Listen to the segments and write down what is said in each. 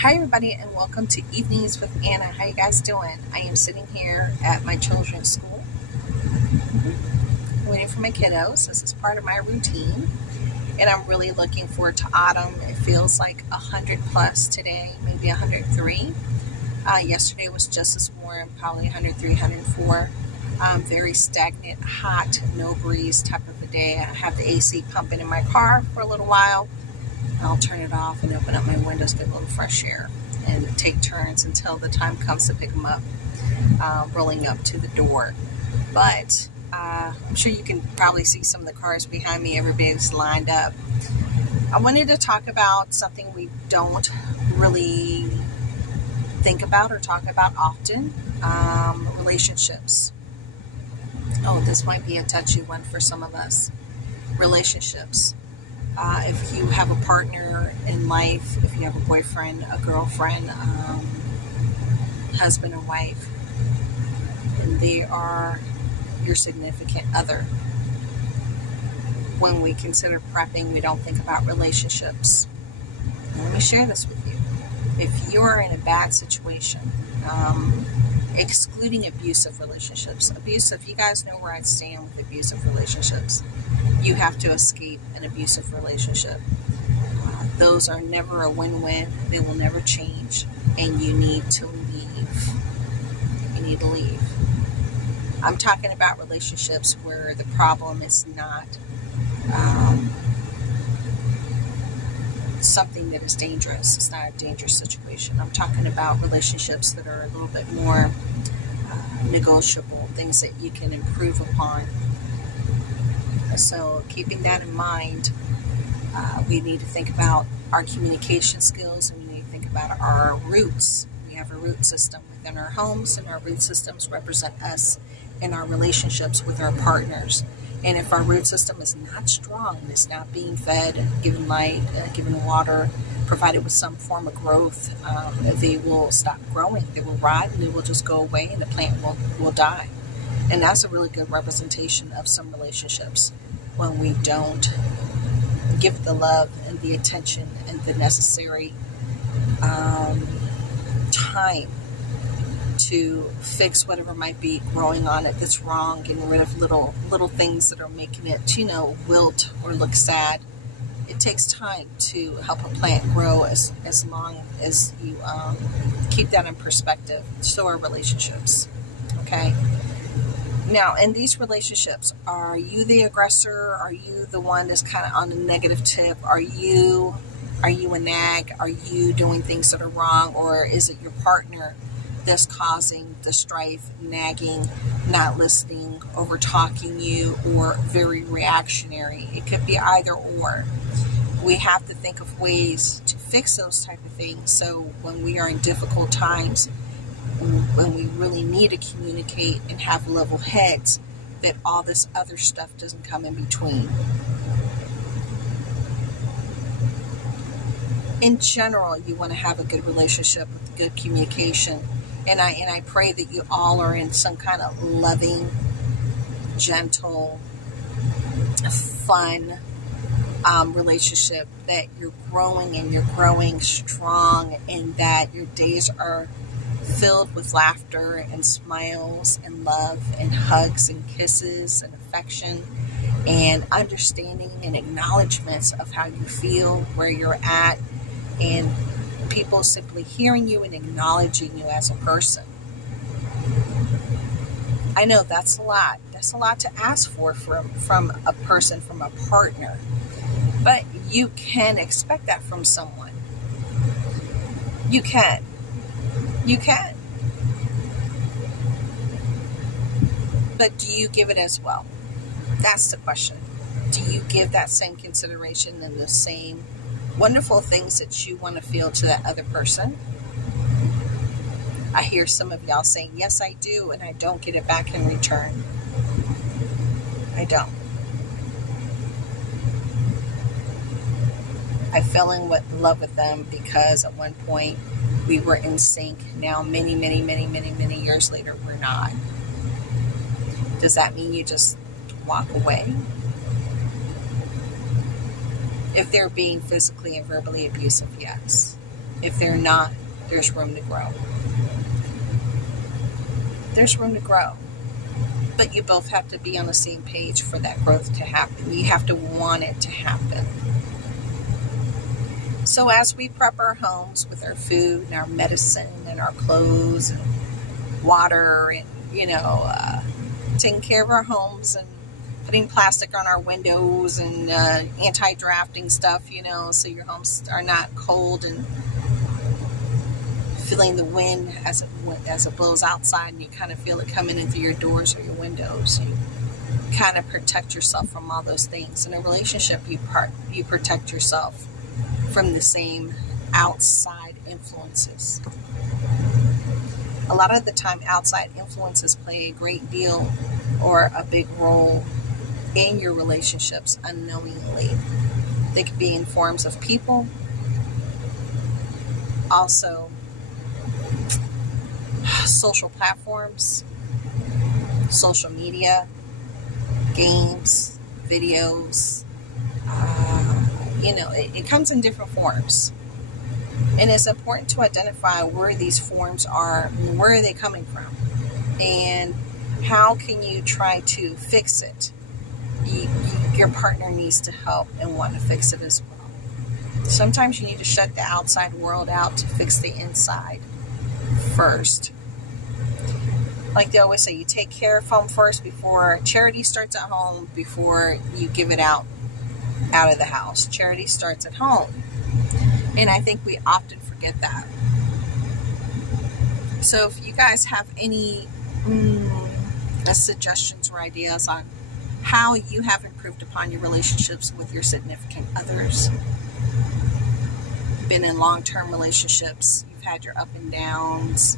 Hi everybody and welcome to Evenings with Anna. How you guys doing? I am sitting here at my children's school waiting for my kiddos. This is part of my routine and I'm really looking forward to autumn. It feels like 100 plus today, maybe 103. Yesterday was just as warm, probably 103, 104. Very stagnant, hot, no breeze type of a day. I have the AC pumping in my car for a little while. I'll turn it off and open up my windows, get a little fresh air, and take turns until the time comes to pick them up, rolling up to the door. But I'm sure you can probably see some of the cars behind me. Everybody's lined up. I wanted to talk about something we don't really think about or talk about often, relationships. Oh, this might be a touchy one for some of us. Relationships. If you have a partner in life, if you have a boyfriend, a girlfriend, husband or wife, and they are your significant other, when we consider prepping, we don't think about relationships. And let me share this with you. If you're in a bad situation, excluding abusive relationships, you guys know where I stand with abusive relationships. You have to escape an abusive relationship. Those are never a win-win. They will never change. And you need to leave. You need to leave. I'm talking about relationships where the problem is not something that is dangerous. It's not a dangerous situation. I'm talking about relationships that are a little bit more negotiable, things that you can improve upon. So keeping that in mind, we need to think about our communication skills, and we need to think about our roots. We have a root system within our homes, and our root systems represent us in our relationships with our partners. And if our root system is not strong, it's not being fed, given light, given water, provided with some form of growth, they will stop growing. They will rot, and they will just go away, and the plant will die. And that's a really good representation of some relationships, when we don't give the love and the attention and the necessary time to fix whatever might be growing on it that's wrong, getting rid of little things that are making it, wilt or look sad. It takes time to help a plant grow as long as you keep that in perspective. So are relationships, okay? Now, in these relationships, are you the aggressor? Are you the one that's kind of on the negative tip? Are you a nag? Are you doing things that are wrong? Or is it your partner that's causing the strife, nagging, not listening, over talking you, or very reactionary? It could be either or. We have to think of ways to fix those type of things, so when we are in difficult times, when we really need to communicate and have level heads, that all this other stuff doesn't come in between. In general, you want to have a good relationship with good communication. And I pray that you all are in some kind of loving, gentle, fun relationship, that you're growing and you're growing strong, and that your days are filled with laughter and smiles and love and hugs and kisses and affection and understanding and acknowledgments of how you feel, where you're at, and people simply hearing you and acknowledging you as a person. I know that's a lot. That's a lot to ask for from a person, from a partner. But you can expect that from someone. You can. You can. But do you give it as well? That's the question. Do you give that same consideration and the same wonderful things that you want to feel to that other person? I hear some of y'all saying, yes, I do, and I don't get it back in return. I don't. I fell in love with them because at one point we were in sync. Now, many years later, we're not. Does that mean you just walk away? If they're being physically and verbally abusive, yes. If they're not, there's room to grow. There's room to grow. But you both have to be on the same page for that growth to happen. You have to want it to happen. So as we prep our homes with our food and our medicine and our clothes and water and, taking care of our homes and putting plastic on our windows and anti-drafting stuff, so your homes are not cold and feeling the wind as it blows outside, and you kind of feel it coming in through your doors or your windows. You kind of protect yourself from all those things. In a relationship, you protect yourself from the same outside influences. A lot of the time, outside influences play a great deal or a big role in your relationships unknowingly. They could be in forms of people, also social platforms, social media, games, videos. It comes in different forms. And it's important to identify where these forms are, where are they coming from, and how can you try to fix it. Your partner needs to help and want to fix it as well. Sometimes you need to shut the outside world out to fix the inside first. Like they always say, you take care of home first before charity starts at home, before you give it out of the house. Charity starts at home. And I think we often forget that. So if you guys have any suggestions or ideas on how you have improved upon your relationships with your significant others, been in long-term relationships, you've had your up and downs,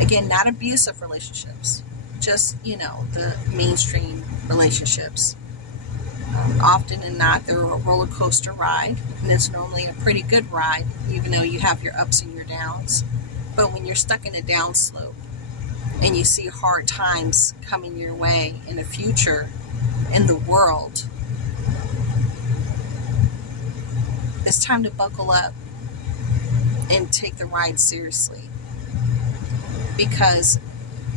again, not abusive relationships, just, the mainstream relationships. Often and not, they're a roller coaster ride, and it's normally a pretty good ride, even though you have your ups and your downs. But when you're stuck in a downslope and you see hard times coming your way in the future in the world, it's time to buckle up and take the ride seriously, because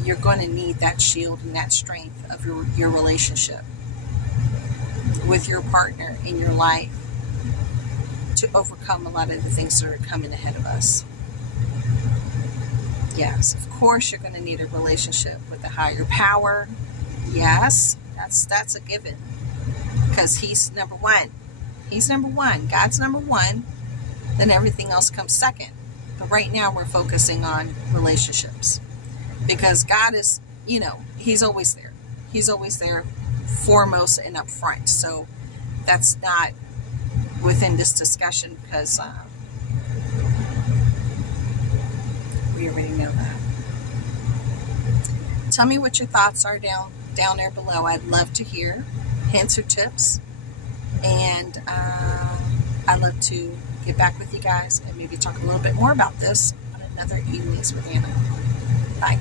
you're going to need that shield and that strength of your relationship with your partner in your life to overcome a lot of the things that are coming ahead of us. Yes, of course you're going to need a relationship with a higher power. Yes, that's a given, because he's number one. He's number one. God's number one. Then everything else comes second. But right now we're focusing on relationships, because God is, he's always there. He's always there, foremost and up front. So that's not within this discussion, because we already know that. Tell me what your thoughts are down there below. I'd love to hear hints or tips, and I'd love to get back with you guys and maybe talk a little bit more about this on another Evenings with Anna. Bye.